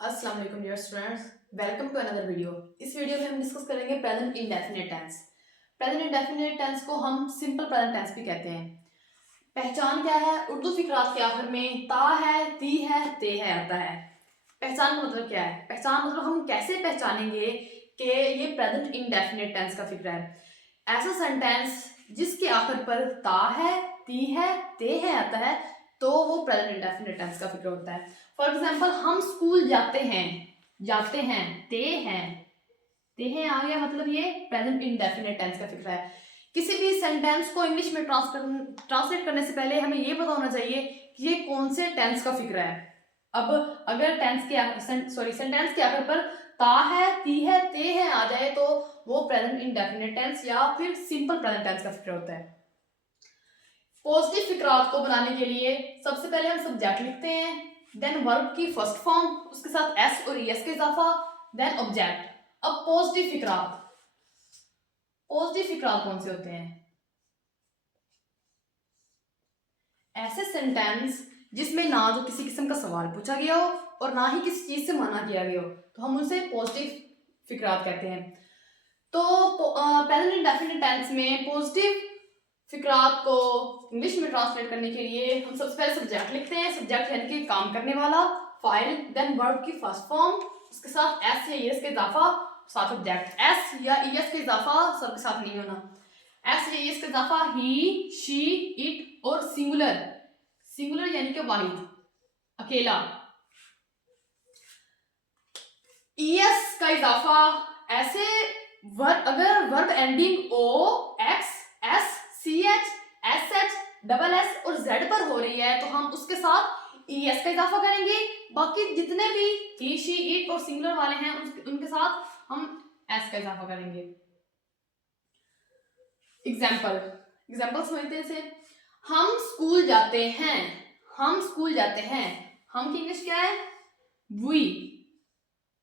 अस्सलाम वालेकुम dear students, welcome to another video. इस वीडियो में हम डिस्कस करेंगे present indefinite tense. Present indefinite tense को हम सिंपल प्रेजेंट टेंस भी कहते हैं। पहचान क्या है? उर्दू फिक्रात के आखिर में ता है, ती है, ते है आता है। पहचान का मतलब क्या है? पहचान मतलब हम कैसे पहचानेंगे कि ये प्रेजेंट इंडेफिनिट टेंस का फिक्र है। ऐसा सेंटेंस जिसके आखिर पर ता है, ती है, ते है आता है, तो वो प्रेजेंट इंडेफिनिट टेंस का फिक्र होता है। फॉर एग्जाम्पल, हम स्कूल जाते हैं, जाते हैं, ते हैं आ गया, मतलब ये प्रेजेंट इंडेफिनिट टेंस का फिक्र है। किसी भी सेंटेंस को इंग्लिश में ट्रांसलेट करने से पहले हमें ये पता होना चाहिए कि ये कौन से टेंस का फिक्र है। अब अगर सेंटेंस के आखिर पर ता है, ती है, ते है आ जाए तो वो प्रेजेंट इंडेफिनिट टेंस या फिर सिंपल प्रेजेंट टेंस का फिक्र होता है। पॉजिटिव फिक्रात को बनाने के लिए सबसे पहले हम सब्जेक्ट लिखते हैं, देन वर्ब की फर्स्ट फॉर्म, उसके साथ एस और ईएस का इजाफा, देन ऑब्जेक्ट। अब पॉजिटिव फिक्रात कौन से होते हैं? ऐसे सेंटेंस जिसमें ना तो किसी किस्म का सवाल पूछा गया हो और ना ही किसी चीज से मना किया गया हो, तो हम उनसे पॉजिटिव फिक्रात कहते हैं। तो प्रेजेंट इंडेफिनिट टेंस में पॉजिटिव फिक्रात को इंग्लिश में ट्रांसलेट करने के लिए हम सबसे पहले सब्जेक्ट लिखते हैं। सब्जेक्ट यानी कि काम करने वाला, फाइल, देन वर्ब की फर्स्ट फॉर्म, उसके साथ एस या ईएस का इजाफा, साथ ऑब्जेक्ट। एस या ईएस का इजाफा सबके साथ नहीं होना। एस या ईएस का इजाफा ही, शी, इट और सिंगुलर यानी कि वाहिद, अकेला। ईएस का इजाफा ऐसे अगर verb ending O, X, S, C H, S H, double S और जेड पर हो रही है तो हम उसके साथ ईएस का इजाफा करेंगे। बाकी जितने भी ही, शी, इट और सिंगुलर वाले हैं उनके साथ हम एस का इजाफा करेंगे। एग्जाम्पल समझते हैं इसे। हम स्कूल जाते हैं, हम की इंग्लिश क्या है? वी।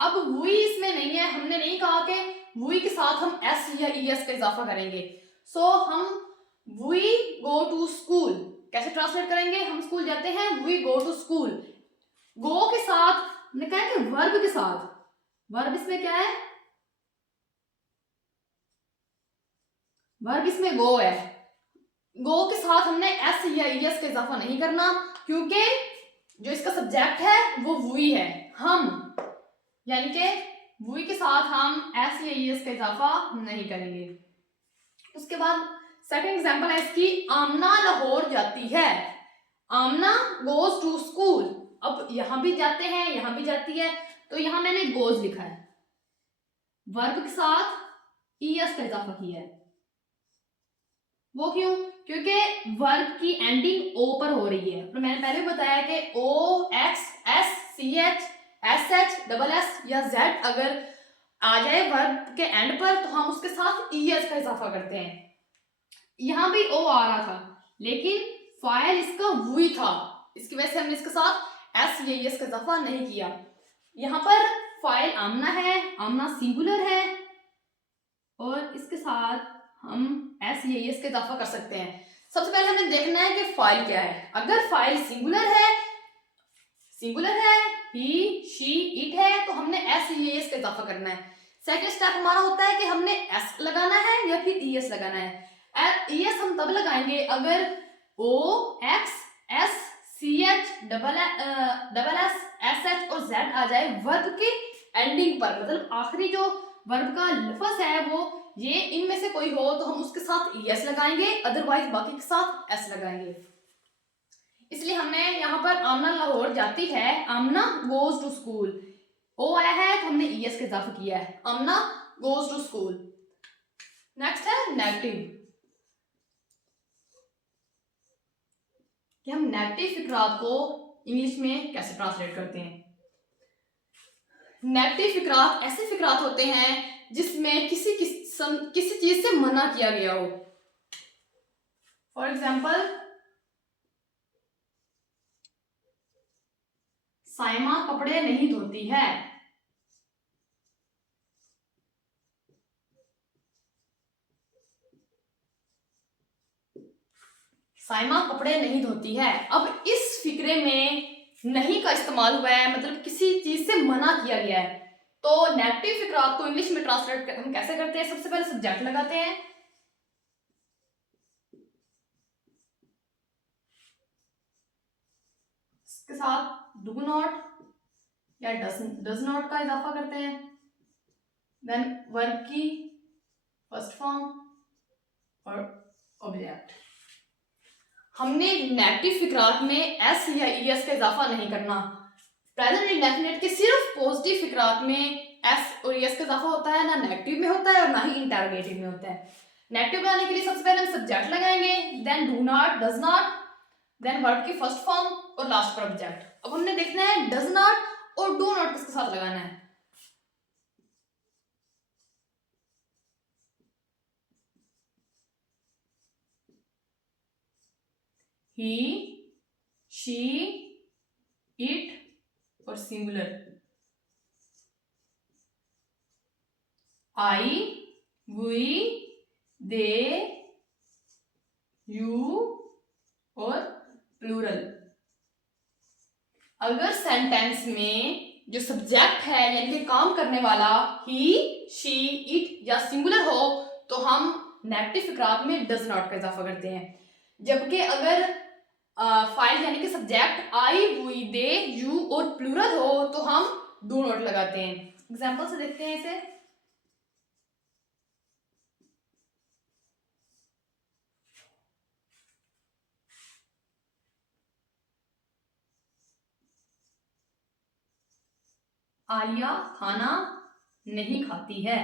अब वी इसमें नहीं है, हमने नहीं कहा कि वी के साथ हम एस या ईएस का इजाफा करेंगे। सो हम वी गो टू स्कूल कैसे ट्रांसलेट करेंगे? हम स्कूल जाते हैं, वी गो टू स्कूल। गो के साथ हमने कहा कि वर्ब के साथ, वर्ब इसमें क्या है? वर्ब इसमें गो है। गो के साथ हमने एस या ईएस का इजाफा नहीं करना क्योंकि जो इसका सब्जेक्ट है वो वी है, हम, यानी कि वी के साथ हम एस या ईएस का इजाफा नहीं करेंगे। उसके बाद सेकंड एग्जांपल है इसकी, आमना लाहौर जाती है, आमना गोज टू स्कूल। अब यहां भी जाते हैं, यहां भी जाती है, तो यहां मैंने गोज लिखा है, वर्ब के साथ ईएस का इजाफा किया है। वो क्यों? क्योंकि वर्ब की एंडिंग ओ पर हो रही है। तो मैंने पहले बताया कि O, X, S, C H, S H, double S या जेड अगर आ जाए वर्ब के एंड पर तो हम उसके साथ ईएस का इजाफा करते हैं। यहां भी ओ आ रहा था लेकिन फाइल इसका वी था, इसकी वजह से हमने इसके साथ एस या ईएस का इजाफा नहीं किया। यहां पर फाइल आमना है, आमना सिंगुलर है और इसके साथ हम एस या एस का इजाफा कर सकते हैं। सबसे पहले हमें देखना है कि फाइल क्या है। अगर फाइल सिंगुलर है, ही, शी, इट है, तो हमने एस या एस का इजाफा करना है। सेकंड स्टेप हमारा होता है कि हमने एस लगाना है या फिर ईएस लगाना है। ईएस हम तब लगाएंगे अगर O, X, S, C H, double S, S H और जेड आ जाए वर्ब की एंडिंग पर, मतलब आखिरी जो वर्ब का लफ्ज है वो ये इनमें से कोई हो तो हम उसके साथ ईएस लगाएंगे, अदरवाइज बाकी के साथ एस लगाएंगे। इसलिए हमने यहाँ पर आमना लाहौर जाती है, आमना गोज टू स्कूल, ओ आया है तो हमने ईएस का इजाफा किया है, आमना गोज टू स्कूल। नेक्स्ट है नेगेटिव, कि हम नेगेटिव फिक्रात को इंग्लिश में कैसे ट्रांसलेट करते हैं। नेगेटिव फिक्रात ऐसे फिक्रात होते हैं जिसमें किसी चीज से मना किया गया हो। फॉर एग्जाम्पल, साइमा कपड़े नहीं धोती है, साइमा कपड़े नहीं धोती है। अब इस फिक्रे में नहीं का इस्तेमाल हुआ है, मतलब किसी चीज से मना किया गया है। तो नेगेटिव फिक्रात को इंग्लिश में ट्रांसलेट हम कैसे करते हैं? सबसे पहले सब्जेक्ट लगाते हैं, इसके साथ डू नॉट या डज नॉट का इजाफा करते हैं, देन वर्ब की फर्स्ट फॉर्म और ऑब्जेक्ट। हमने नेगेटिव फिक्रात में एस या ईएस का इजाफा नहीं करना। प्रेजेंट इंडेफिनिट के सिर्फ पॉजिटिव फिक्रात में एस और ईएस का इजाफा होता है, ना नेगेटिव में होता है और ना ही इंटरोगेटिव में होता है। नेगेटिव बनाने के लिए सबसे पहले हम सब्जेक्ट लगाएंगे, then do not, does not, then word की फर्स्ट फॉर्म और लास्ट पर ऑब्जेक्ट। अब हमने देखना है डज नॉट और डू नॉट किसके साथ लगाना है। ही, शी, इट और singular, I, we, they, you और प्लूरल। अगर सेंटेंस में जो सब्जेक्ट है यानी कि काम करने वाला ही, शी, इट या सिंगुलर हो तो हम नेगेटिव फिक्रात में डज नॉट का इजाफा करते हैं। जबकि अगर फाइल यानी कि subject I, we, they, you और प्लूरल हो तो हम डू नॉट लगाते हैं। एग्जांपल से देखते हैं इसे। आलिया खाना नहीं खाती है।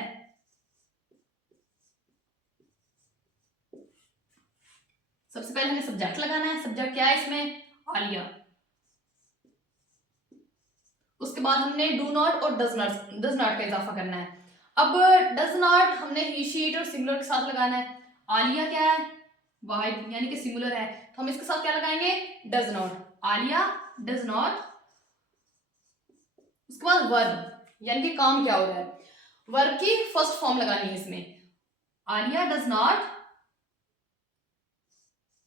सबसे पहले हमें सब्जेक्ट लगाना है। सब्जेक्ट क्या है इसमें? आलिया। उसके बाद हमने डू नॉट और डज नॉट का इजाफा करना है। अब डज नॉट हमने ही, शी, इट और सिंगुलर के साथ लगाना है। आलिया क्या है? वाहिद यानी कि सिंगुलर है, तो हम इसके साथ क्या लगाएंगे? Does not. Alia does not. उसके बाद वर्ब यानी कि काम क्या हो रहा है, वर्ब की फर्स्ट फॉर्म लगानी है इसमें। Alia does not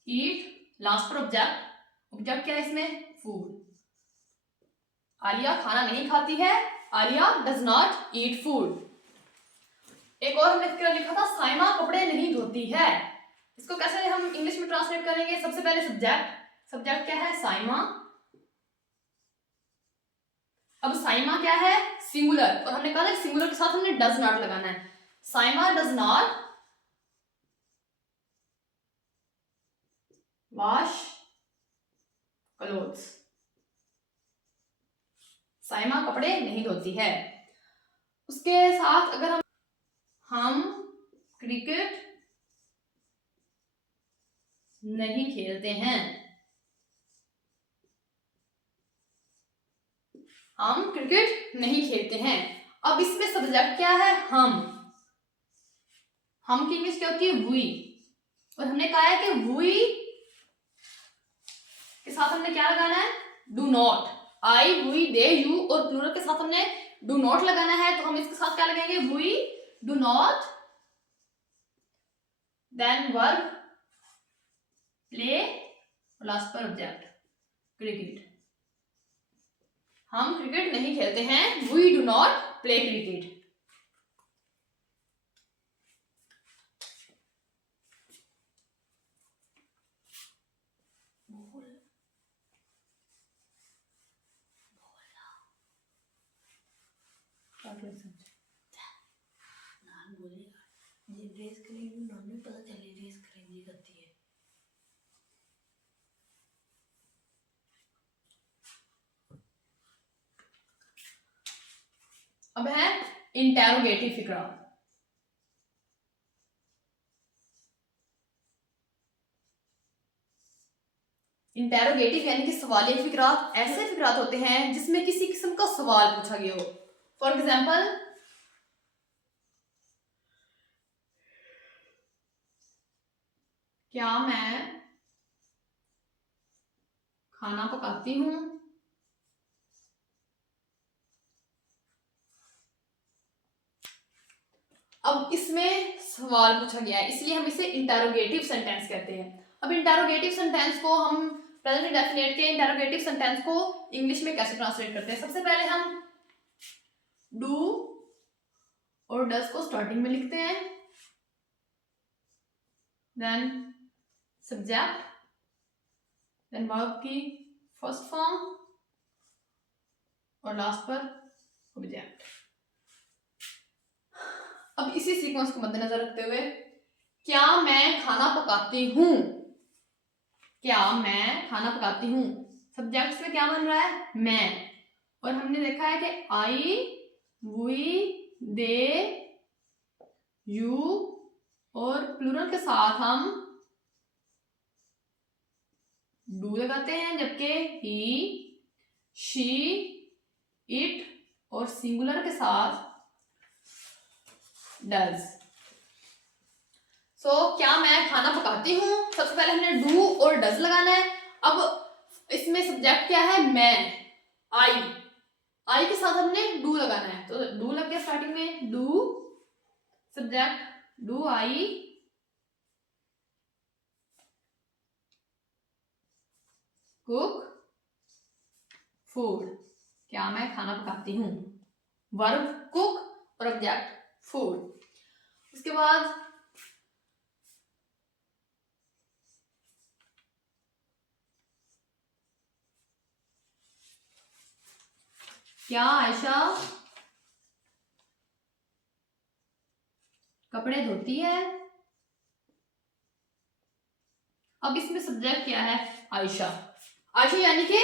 eat, last पर ऑब्जेक्ट। ऑब्जेक्ट क्या है इसमें? फूड। आलिया खाना नहीं खाती है, Alia does not eat food. एक और हमने फिक्र लिखा था, साइमा कपड़े नहीं धोती है। इसको कैसे हम इंग्लिश में ट्रांसलेट करेंगे? सबसे पहले सब्जेक्ट क्या है? साइमा। अब साइमा क्या है? सिंगुलर, और हमने कहा था सिंगुलर के साथ हमने डज नॉट लगाना है। Saima does not wash clothes. Saima कपड़े नहीं धोती है। उसके साथ अगर हम क्रिकेट नहीं खेलते हैं, हम क्रिकेट नहीं खेलते हैं। अब इसमें सब्जेक्ट क्या है? हम की इंग्लिश क्या होती है? वी। और हमने कहा है कि वी के साथ हमने क्या लगाना है? Do not. I, we, they, you और प्लूरल के साथ हमने डू नॉट लगाना है, तो हम इसके साथ क्या लगाएंगे? We do not, then verb play, last पर ऑब्जेक्ट क्रिकेट। हम क्रिकेट नहीं खेलते हैं, we do not play cricket. Race करेंगे, नॉर्मल पता चले रेस करेंगे करती है। अब है इंटेरोगेटिव फिक्रा। इंटेरोगेटिव यानी कि सवालिया फिक्रात ऐसे फिक्रात होते हैं जिसमें किसी किस्म का सवाल पूछा गया हो। फॉर एग्जाम्पल, क्या मैं खाना पकाती हूँ? अब इसमें सवाल पूछा गया है, इसलिए हम इसे इंटेरोगेटिव सेंटेंस कहते हैं। अब इंटेरोगेटिव सेंटेंस को हम प्रेजेंट इंडेफिनिट के इंटरोगेटिव सेंटेंस को इंग्लिश में कैसे ट्रांसलेट करते हैं। सबसे पहले हम डू और डज को स्टार्टिंग में लिखते हैं, देन सब्जेक्ट, देन वर्ब की फर्स्ट फॉर्म और लास्ट पर ऑब्जेक्ट। अब इसी सीक्वेंस को मद्देनजर रखते हुए, क्या मैं खाना पकाती हूं, क्या मैं खाना पकाती हूं, सब्जेक्ट में क्या बन रहा है, मैं, और हमने देखा है कि आई, वी, दे, यू और प्लूरल के साथ हम डू लगाते हैं, जबकि ही, शी, इट और सिंगुलर के साथ डज। क्या मैं खाना पकाती हूँ, सबसे पहले हमने डू और डज लगाना है। अब इसमें सब्जेक्ट क्या है, मैं, आई के साथ हमने डू लगाना है, तो डू लग गया स्टार्टिंग में, do subject, do I cook food, क्या मैं खाना पकाती हूँ, वर्ब कुक और ऑब्जेक्ट फूड। उसके बाद क्या आयशा कपड़े धोती है। अब इसमें सब्जेक्ट क्या है, आयशा, आयशा यानी कि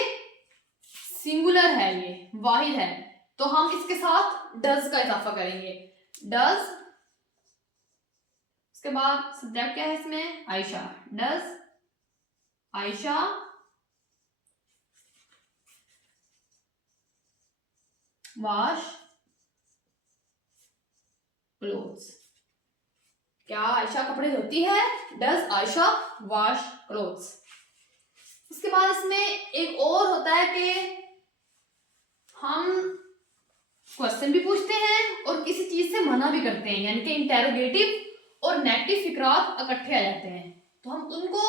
सिंगुलर है, ये वाहिद है, तो हम इसके साथ डज का इजाफा करेंगे, डज। उसके बाद सब्जेक्ट क्या है इसमें, Ayesha, does Ayesha wash clothes, क्या आयशा कपड़े धोती है, डज आयशा वॉश क्लोथ्स। उसके बाद इसमें एक और होता है कि हम क्वेश्चन भी पूछते हैं और किसी चीज से मना भी करते हैं, यानी कि इंटेरोगेटिव और नेगेटिव फिक्रात इकट्ठे आ जाते हैं, तो हम उनको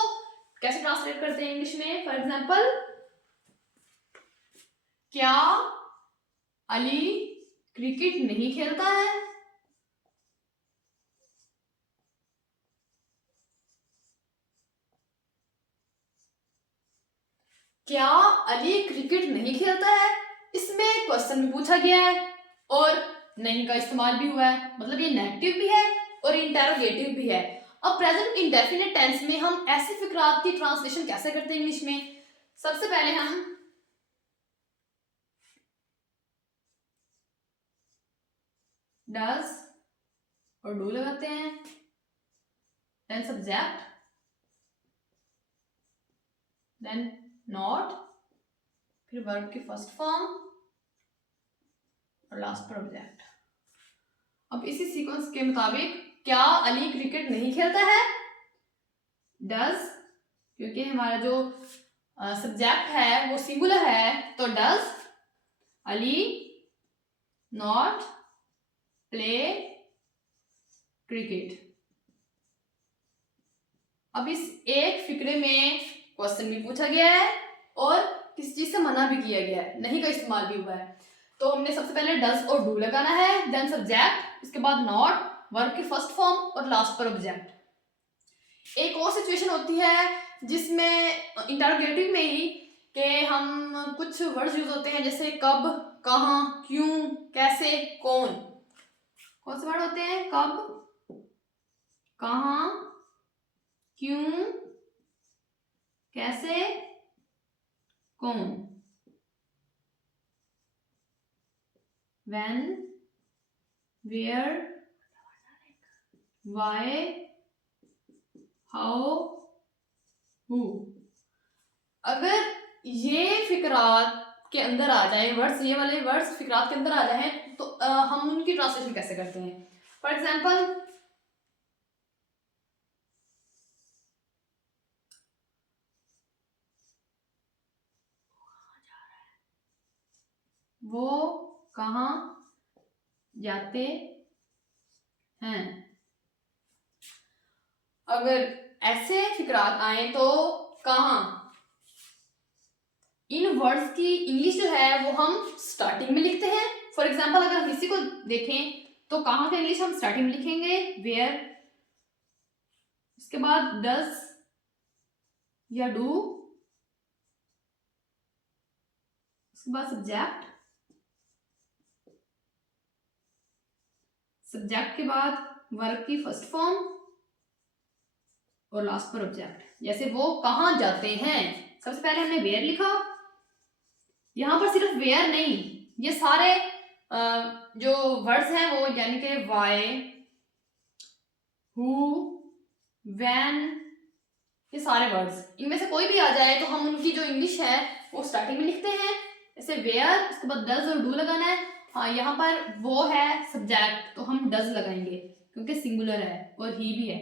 कैसे ट्रांसलेट करते हैं इंग्लिश में। फॉर एग्जांपल, क्या अली क्रिकेट नहीं खेलता है, क्या अली क्रिकेट नहीं खेलता है, इसमें क्वेश्चन भी पूछा गया है और नहीं का इस्तेमाल भी हुआ है, मतलब ये नेगेटिव भी है और इंटेरोगेटिव भी है। अब प्रेजेंट इंडेफिनिट टेंस में हम ऐसे फिक्रात की ट्रांसलेशन कैसे करते हैं इंग्लिश में। सबसे पहले हम डज और डू लगाते हैं, देन सब्जेक्ट, देन नॉट, फिर वर्ब की फर्स्ट फॉर्म और लास्ट पर ऑब्जेक्ट। अब इसी सीक्वेंस के मुताबिक क्या अली क्रिकेट नहीं खेलता है, डज, क्योंकि हमारा जो सब्जेक्ट है वो सिंगुलर है, तो does Ali not play cricket. अब इस एक फिक्रे में क्वेश्चन भी पूछा गया है और किसी चीज से मना भी किया गया है, नहीं का इस्तेमाल भी हुआ है, तो हमने सबसे पहले डज और डू लगाना है, देन सब्जेक्ट, उसके बाद नॉट, वर्ब की फर्स्ट फॉर्म और लास्ट पर ऑब्जेक्ट। एक और सिचुएशन होती है जिसमें इंटरोगेटिव में ही कि हम कुछ वर्ड्स यूज होते हैं, जैसे कब, कहाँ, क्यों, कैसे, कौन। कौन से वर्ड होते हैं, कब, कहाँ, क्यों, कैसे, कौन। when, where, why, how, who। अगर ये फिक्रात के अंदर आ जाए वर्ड्स, ये वाले वर्ड्स फिक्रात के अंदर आ जाए तो हम उनकी ट्रांसलेशन कैसे करते हैं। फॉर एग्जाम्पल, वो कहाँ जाते हैं। अगर ऐसे फिक्रात आए तो कहाँ इन वर्ड्स की इंग्लिश जो है वो हम स्टार्टिंग में लिखते हैं। फॉर एग्जाम्पल अगर हम इसी को देखें तो कहाँ का इंग्लिश हम स्टार्टिंग में लिखेंगे, वेयर, उसके बाद डज या डू, उसके बाद सब्जेक्ट, सब्जेक्ट के बाद वर्ब की फर्स्ट फॉर्म और लास्ट पर ऑब्जेक्ट। जैसे वो कहाँ जाते हैं, सबसे पहले हमने वेयर लिखा, यहां पर सिर्फ वेयर नहीं, ये सारे जो वर्ड्स हैं वो यानी कि वाई, हु, व्हेन, ये सारे वर्ड्स, इनमें से कोई भी आ जाए तो हम उनकी जो इंग्लिश है वो स्टार्टिंग में लिखते हैं। जैसे वेयर, उसके बाद डज और डू लगाना है। हाँ, यहाँ पर वो है सब्जेक्ट तो हम डज लगाएंगे क्योंकि सिंगुलर है और ही भी है,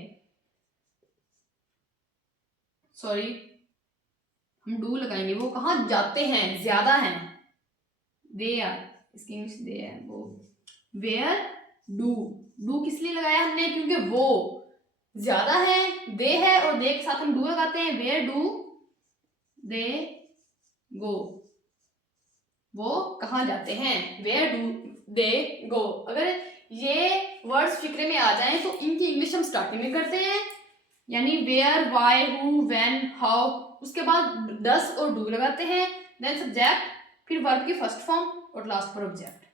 सॉरी हम डू लगाएंगे, वो कहाँ जाते हैं, ज्यादा हैं, दे आर, इसकी इंग्लिश दे है वो। वेयर डू, डू किस लिए लगाया हमने, क्योंकि वो ज्यादा है, दे है और दे के साथ हम डू लगाते हैं। वेयर डू दे गो, वो कहाँ जाते हैं, वेयर डू दे गो। अगर ये वर्ड्स फिक्रे में आ जाएं तो इनकी इंग्लिश हम स्टार्टिंग में करते हैं, यानी where, why, who, when, how, उसके बाद डस और डू लगाते हैं, देन सब्जेक्ट, फिर वर्ब की फर्स्ट फॉर्म और लास्ट पर ऑब्जेक्ट।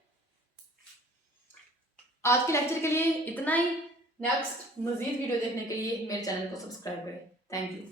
आज के लेक्चर के लिए इतना ही। नेक्स्ट मजीद वीडियो देखने के लिए मेरे चैनल को सब्सक्राइब करें। Thank you.